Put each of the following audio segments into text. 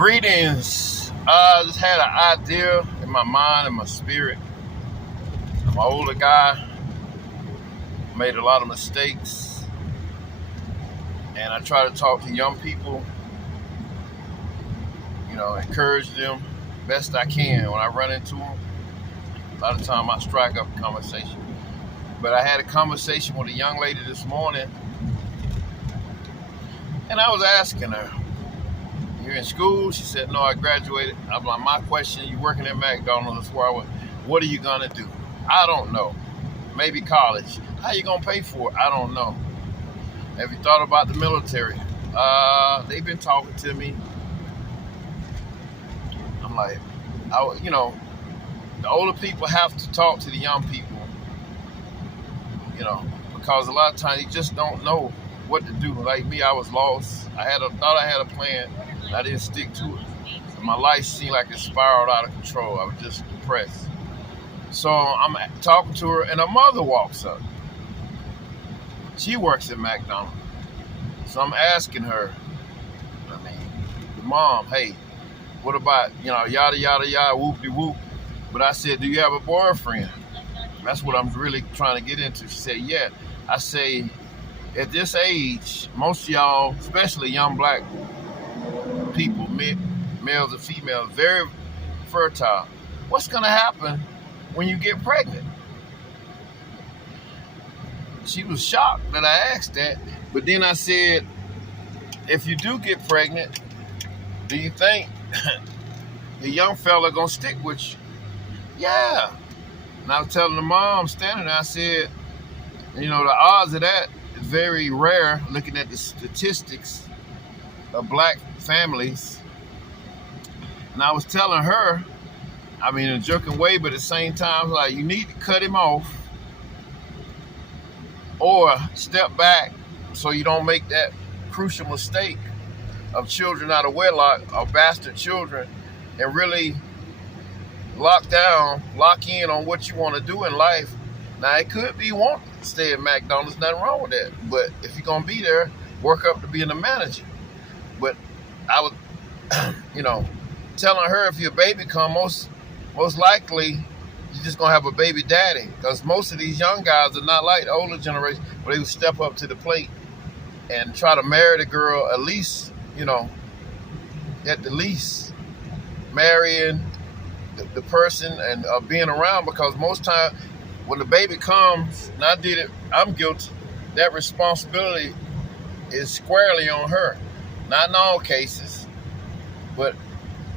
Greetings. I just had an idea in my mind and my spirit. I'm an older guy, made a lot of mistakes, and I try to talk to young people, encourage them best I can when I run into them. A lot of time I strike up a conversation. But I had a conversation with a young lady this morning, and I was asking her, "You're in school?" She said, "No, I graduated." I'm like, "My question, you working at McDonald's?" That's where I went. "What are you gonna do?" "I don't know. Maybe college." "How you gonna pay for it?" "I don't know." "Have you thought about the military?" They've been talking to me. I'm like, the older people have to talk to the young people, because a lot of times you just don't know what to do. Like me, I was lost. Thought I had a plan. I didn't stick to it. And my life seemed like it spiraled out of control. I was just depressed. So I'm talking to her, and her mother walks up. She works at McDonald's. So I'm asking her, the mom, "Hey, what about, yada, yada, yada, whoop-de-whoop." But I said, "Do you have a boyfriend?" That's what I'm really trying to get into. She said, "Yeah." I say, at this age, most of y'all, especially young black people, males and females, very fertile. What's going to happen when you get pregnant? She was shocked that I asked that. But then I said, if you do get pregnant, do you think the young fella going to stick with you? "Yeah." And I was telling the mom standing there, I said, the odds of that is very rare, looking at the statistics of black families. And I was telling her, in a joking way, but at the same time, like, you need to cut him off or step back so you don't make that crucial mistake of children out of wedlock, or bastard children, and really lock in on what you want to do in life. Now, it could be you want to stay at McDonald's, nothing wrong with that. But if you're going to be there, work up to being a manager. But I was, telling her, if your baby come, most likely you're just going to have a baby daddy. Because most of these young guys are not like the older generation, where they would step up to the plate and try to marry the girl, at least, at the least, marrying the person and being around. Because most time when the baby comes, and I did it, I'm guilty, that responsibility is squarely on her. Not in all cases, but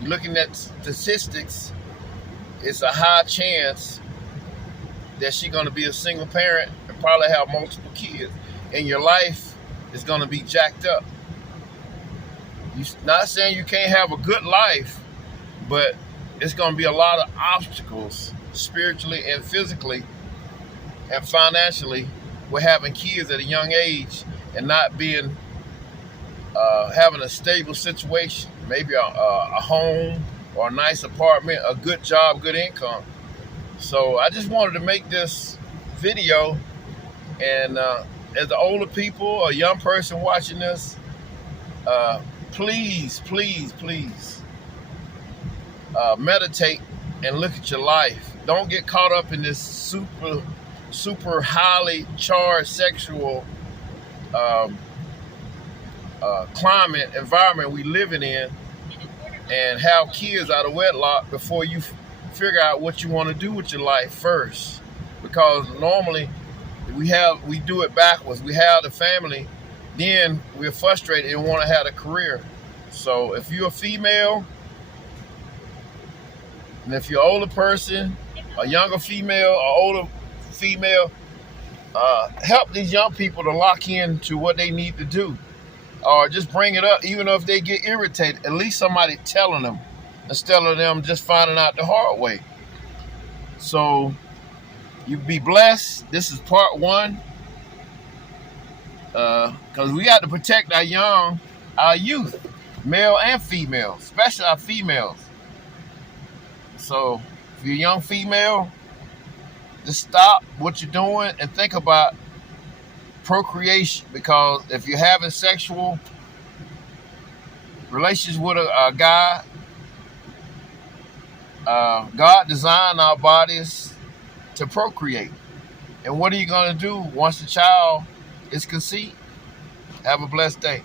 looking at statistics, it's a high chance that she's going to be a single parent and probably have multiple kids. And your life is going to be jacked up. You're not saying you can't have a good life, but it's going to be a lot of obstacles spiritually and physically and financially with having kids at a young age and not being having a stable situation, maybe a home or a nice apartment, a good job, good income. So I just wanted to make this video, and as the older people, a young person watching this, please meditate and look at your life. Don't get caught up in this super highly charged sexual climate environment we living in, and have kids out of wedlock before you figure out what you want to do with your life first. Because normally we do it backwards. We have the family, then we're frustrated and want to have a career. So if you're a female, and if you're an older person, a younger female, or older female, help these young people to lock into what they need to do. Or just bring it up, even if they get irritated, at least somebody telling them, instead of them just finding out the hard way. So you be blessed. This is part one. Because we got to protect our youth, male and female, especially our females. So if you're a young female, just stop what you're doing and think about procreation. Because if you're having sexual Relations with a guy. God designed our bodies to procreate. And what are you going to do once the child is conceived? Have a blessed day.